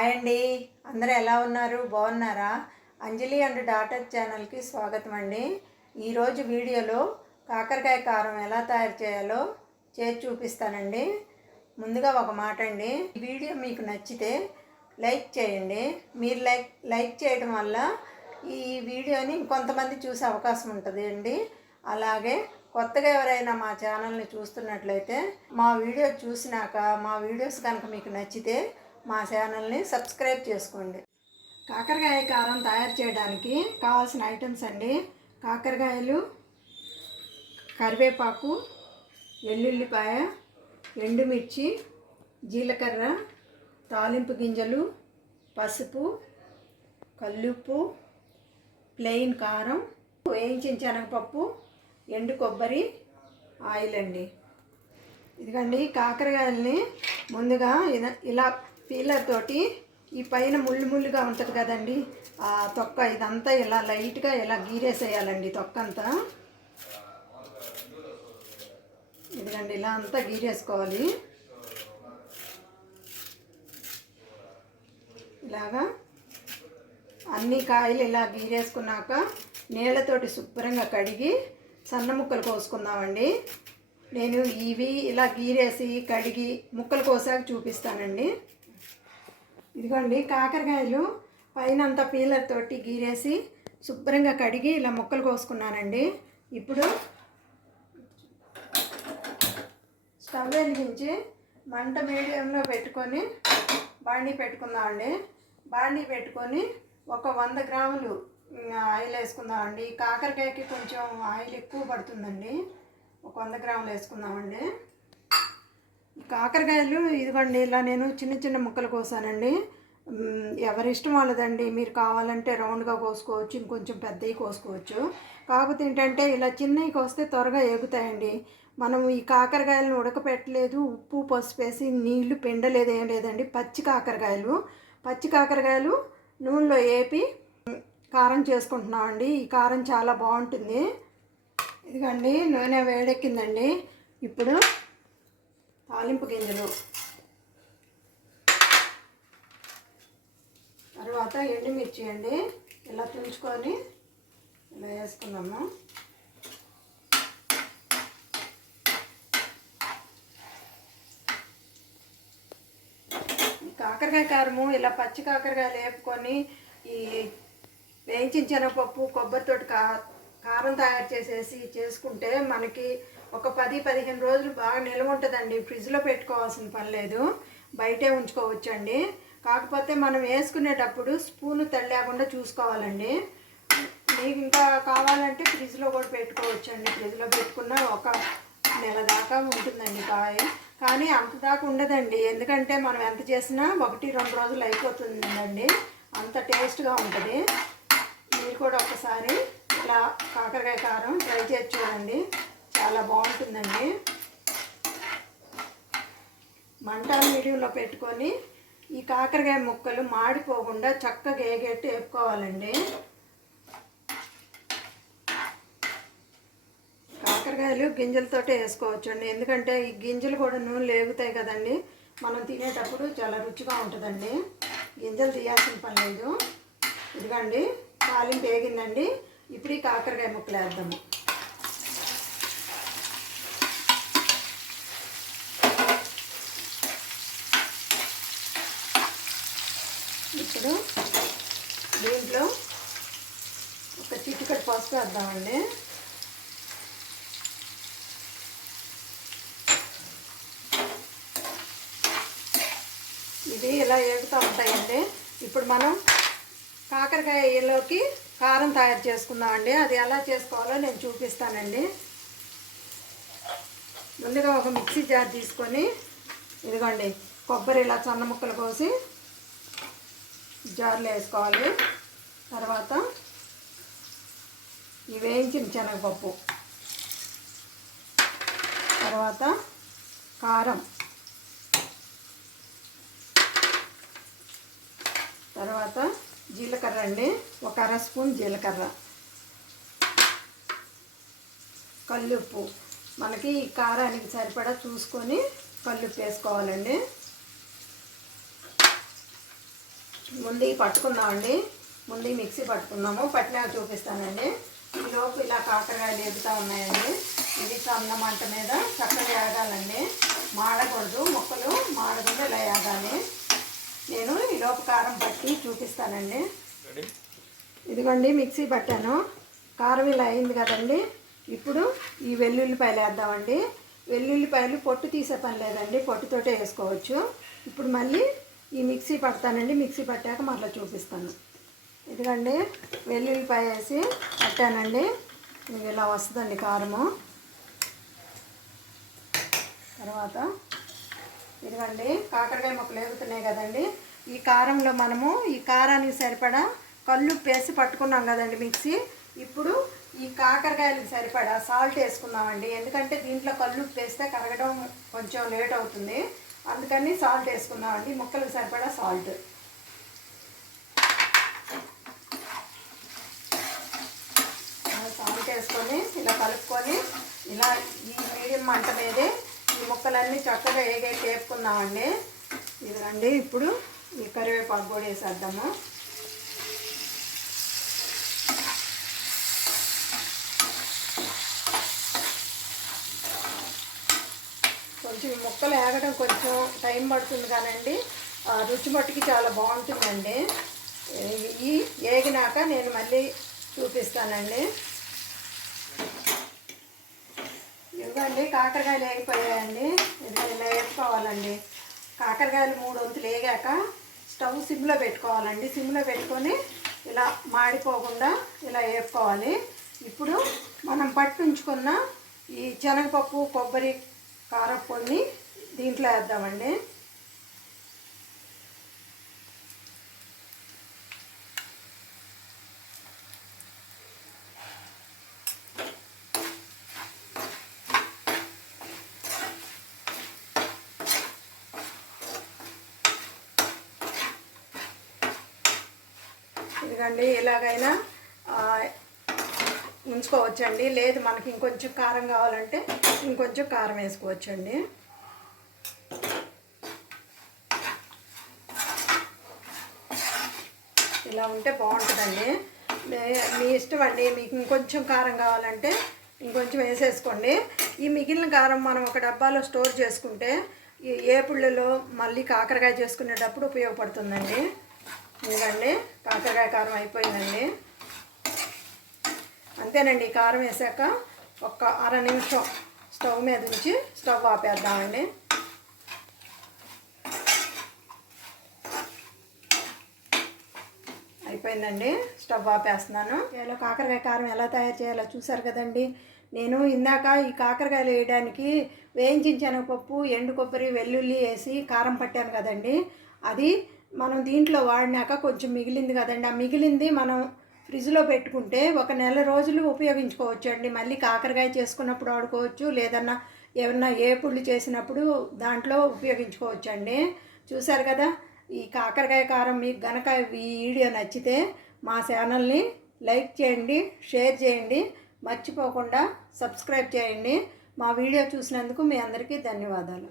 Hi అండి, అందరూ ఎలా ఉన్నారు? బాగున్నారా? అంజలి అండ్ డాటర్ ఛానల్కి స్వాగతం అండి. ఈరోజు వీడియోలో కాకరకాయ కారం ఎలా తయారు చేయాలో చేసి చూపిస్తానండి. ముందుగా ఒక మాట అండి, ఈ వీడియో మీకు నచ్చితే లైక్ చేయండి. మీరు లైక్ చేయడం వల్ల ఈ వీడియోని కొంతమంది చూసే అవకాశం ఉంటుంది అండి. అలాగే కొత్తగా ఎవరైనా మా ఛానల్ని చూస్తున్నట్లయితే మా వీడియో చూసినాక మా వీడియోస్ కనుక మీకు నచ్చితే మా ఛానల్ని సబ్స్క్రైబ్ చేసుకోండి. కాకరకాయ కారం తయారు చేయడానికి కావాల్సిన ఐటమ్స్ అండి: కాకరకాయలు, కరివేపాకు, వెల్లుల్లిపాయ, ఎండుమిర్చి, జీలకర్ర, తాలింపు గింజలు, పసుపు, కల్లుప్పు, ప్లెయిన్ కారం, వేయించిన శనగపప్పు, ఎండు కొబ్బరి, ఆయిల్ అండి. ఇదిగండి కాకరకాయలని ముందుగా ఇలా పీలర్ తోటి ఈ పైన ముళ్ళుగా ఉంటుంది కదండి, ఆ తొక్క ఇదంతా ఇలా లైట్గా ఇలా గీరేసేయాలండి. తొక్క అంతా ఇదిగండి ఇలా అంతా గీరేసుకోవాలి. ఇలాగా అన్ని కాయలు ఇలా గీరేసుకున్నాక నీళ్ళతోటి శుభ్రంగా కడిగి సన్న ముక్కలు కోసుకుందామండి. నేను ఇవి ఇలా గీరేసి కడిగి ముక్కలు కోసాక చూపిస్తానండి. ఇదిగోండి కాకరకాయలు పైన అంతా పీలర్ తోటి గీరేసి శుభ్రంగా కడిగి ఇలా ముక్కలు కోసుకున్నానండి. ఇప్పుడు స్టవ్ వెలిగించి మంట మీడియంలో పెట్టుకొని బాండీ పెట్టుకుందామండి. బాండీ పెట్టుకొని ఒక 100 గ్రాములు ఆయిల్ వేసుకుందామండి. కాకరకాయకి కొంచెం ఆయిల్ ఎక్కువ పడుతుందండి. ఒక 100 గ్రాములు వేసుకుందామండి. కాకరకాయలు ఇదిగోండి ఇలా నేను చిన్న చిన్న ముక్కలు కోసానండి. ఎవరి ఇష్టం వాళ్ళదండి. మీరు కావాలంటే రౌండ్గా కోసుకోవచ్చు, ఇంకొంచెం పెద్దవి కోసుకోవచ్చు. కాకపోతే ఏంటంటే ఇలా చిన్నవి కోస్తే త్వరగా ఎగుతాయండి. మనం ఈ కాకరకాయలను ఉడకపెట్టలేదు, ఉప్పు పసుపు వేసి నీళ్లు పిండలేదు, ఏం లేదండి. పచ్చి కాకరకాయలు నూనెలో వేపి కారం చేసుకుంటున్నామండి. ఈ కారం చాలా బాగుంటుంది. ఇదిగండి నూనె వేడెక్కిందండి. ఇప్పుడు తాలింపు గింజలు, తర్వాత ఎండుమిర్చి అండి ఇలా తుంచుకొని ఇలా వేసుకున్నాము. ఈ కాకరకాయ కారము ఇలా పచ్చి కాకరకాయలు వేపుకొని ఈ వేయించిన శనగపప్పు కొబ్బరితోటి కారం తయారు చేసేసి చేసుకుంటే మనకి ఒక 10-15 రోజులు బాగా నిల్వ ఉంటుందండి. ఫ్రిడ్జ్లో పెట్టుకోవాల్సిన పని లేదు, బయటే ఉంచుకోవచ్చండి. కాకపోతే మనం వేసుకునేటప్పుడు స్పూను తడి లేకుండా చూసుకోవాలండి. మీకు ఇంకా కావాలంటే ఫ్రిడ్జ్లో కూడా పెట్టుకోవచ్చండి. ఫ్రిడ్జ్లో పెట్టుకున్న ఒక నెల దాకా ఉంటుందండి కాయ. కానీ అంత దాకా ఉండదండి, ఎందుకంటే మనం ఎంత చేసినా 1-2 రోజులు అయిపోతుందండి. అంత టేస్ట్గా ఉంటుంది. మీరు కూడా ఒకసారి ఇలా కాకరకాయ కారం ట్రై చేసి చూడండి, చాలా బాగుంటుందండి. మంట మీడియంలో పెట్టుకొని ఈ కాకరకాయ ముక్కలు మాడిపోకుండా చక్కగా ఏగేట్టు వేపుకోవాలండి. కాకరకాయలు గింజలతోటే వేసుకోవచ్చండి, ఎందుకంటే ఈ గింజలు కూడా నూనెలు వేగుతాయి కదండి. మనం తినేటప్పుడు చాలా రుచిగా ఉంటుందండి. గింజలు తీయాల్సిన పని లేదు. ఇదిగండి తాలింపు వేగిందండి. ఇప్పుడు ఈ కాకరకాయ ముక్కలు వేద్దాము. ఇప్పుడు దీంట్లో ఒక చిటికెడు పసుపు వేద్దామండి. ఇది ఇలా వేగుతూ ఉంటాయండి. ఇప్పుడు మనం కాకరకాయలోకి కారం తయారు చేసుకుందామండి. అది ఎలా చేసుకోవాలో నేను చూపిస్తానండి. ముందుగా ఒక మిక్సీ జార్ తీసుకొని ఇదిగోండి కొబ్బరి ఇలా సన్న ముక్కలు కోసి జార్లో వేసుకోవాలి. తర్వాత ఈ వేయించిన శనగపప్పు, తర్వాత కారం, తర్వాత జీలకర్ర అండి, ఒక 1/2 స్పూన్ జీలకర్ర, కల్లుప్పు, మనకి ఈ కారానికి సరిపడా చూసుకొని కల్లుప్పు వేసుకోవాలండి. ముందు పట్టుకుందామండి. ముందు మిక్సీ పట్టుకుందాము, పట్టినాక చూపిస్తానండి. ఈలోపు ఇలా కాకరకాయలు ఎదుగుతూ ఉన్నాయండి. ఇది సన్న మంట మీద చక్కగా వేగాలండి, మాడకూడదు, ముక్కలు మాడకుండా ఇలా వేగాలి. నేను ఈలోపు కారం పట్టి చూపిస్తానండి. ఇదిగోండి మిక్సీ పట్టాను, కారం ఇలా అయింది కదండి. ఇప్పుడు ఈ వెల్లుల్లిపాయలు వేద్దామండి. వెల్లుల్లిపాయలు పొట్టు తీసే పని లేదండి, పొట్టుతోటే వేసుకోవచ్చు. ఇప్పుడు మళ్ళీ ఈ మిక్సీ పడతానండి, మిక్సీ పట్టాక మళ్ళీ చూపిస్తాను. ఇదిగండి వెల్లుల్లిపాయ వేసి పట్టానండి. ఇది ఇలా వస్తుందండి కారము. తర్వాత ఇదిగండి కాకరకాయ ముక్కలు వేగుతున్నాయి కదండి. ఈ కారంలో మనము ఈ కారానికి సరిపడా కల్లుప్పు వేసి పట్టుకున్నాం కదండి మిక్సీ. ఇప్పుడు ఈ కాకరకాయలకు సరిపడా సాల్ట్ వేసుకుందామండి. ఎందుకంటే దీంట్లో కల్లుప్పు వేస్తే కరగడం కొంచెం లేట్ అవుతుంది, అందుకని సాల్ట్ వేసుకుందామండి. ముక్కలకు సరిపడా సాల్ట్. సాల్ట్ వేసుకొని ఇలా కలుపుకొని ఇలా ఈ మీడియం మంట మీదే ఈ ముక్కలన్నీ చక్కగా వేపుకుందామండి. ఇదిగండి ఇప్పుడు ఈ కరివేపాకు కూడా వేసేద్దాము. కొంచెం ముక్కలు వేగడం కొంచెం టైం పడుతుంది కానండి, రుచి మట్టుకి చాలా బాగుంటుందండి. ఈ వేగినాక నేను మళ్ళీ చూపిస్తానండి. ఇవ్వండి కాకరకాయలు వేగిపోయాయండి. ఇలా వేసుకోవాలండి. కాకరకాయలు 3 వంతులు వేగాక స్టవ్ సిమ్లో పెట్టుకోవాలండి. సిమ్లో పెట్టుకొని ఇలా మాడిపోకుండా ఇలా వేపుకోవాలి. ఇప్పుడు మనం పట్టుంచుకున్న ఈ శనగపప్పు, కొబ్బరి, కారపొడిని దీంట్లో వేద్దామండి. ఇదిగండి ఇలాగైనా ఉంచుకోవచ్చండి. లేదు మనకి ఇంకొంచెం కారం కావాలంటే ఇంకొంచెం కారం వేసుకోవచ్చండి. ఇలా ఉంటే బాగుంటుందండి. మీ ఇష్టం అండి, మీకు ఇంకొంచెం కారం కావాలంటే ఇంకొంచెం వేసేసుకోండి. ఈ మిగిలిన కారం మనం ఒక డబ్బాలో స్టోర్ చేసుకుంటే ఈ ఏపుళ్ళలో మళ్ళీ కాకరకాయ చేసుకునేటప్పుడు ఉపయోగపడుతుందండి. ఇదిగండి కాకరకాయ కారం అయిపోయిందండి. అంతేనండి. కారం వేసాక ఒక అర నిమిషం స్టవ్ మీద ఉంచి స్టవ్ ఆపేద్దామండి. అయిపోయిందండి, స్టవ్ ఆపేస్తున్నాను. ఇలా కాకరకాయ కారం ఎలా తయారు చేయాలో చూసారు కదండి. నేను ఇందాక ఈ కాకరకాయలు వేయడానికి వేయించిన శనగపప్పు, ఎండు కొబ్బరి, వెల్లుల్లి వేసి కారం పట్టాను కదండి. అది మనం దీంట్లో వాడినాక కొంచెం మిగిలింది కదండి. ఆ మిగిలింది మనం ఫ్రిడ్జ్లో పెట్టుకుంటే 1 నెల రోజులు ఉపయోగించుకోవచ్చు అండి. మళ్ళీ కాకరకాయ చేసుకున్నప్పుడు వాడుకోవచ్చు, లేదన్నా ఏమన్నా ఏపుళ్ళు చేసినప్పుడు దాంట్లో ఉపయోగించుకోవచ్చు అండి. చూసారు కదా. ఈ కాకరకాయ కారం మీకు గనక ఈ వీడియో నచ్చితే మా ఛానల్ని లైక్ చేయండి, షేర్ చేయండి, మర్చిపోకుండా సబ్స్క్రైబ్ చేయండి. మా వీడియో చూసినందుకు మీ అందరికీ ధన్యవాదాలు.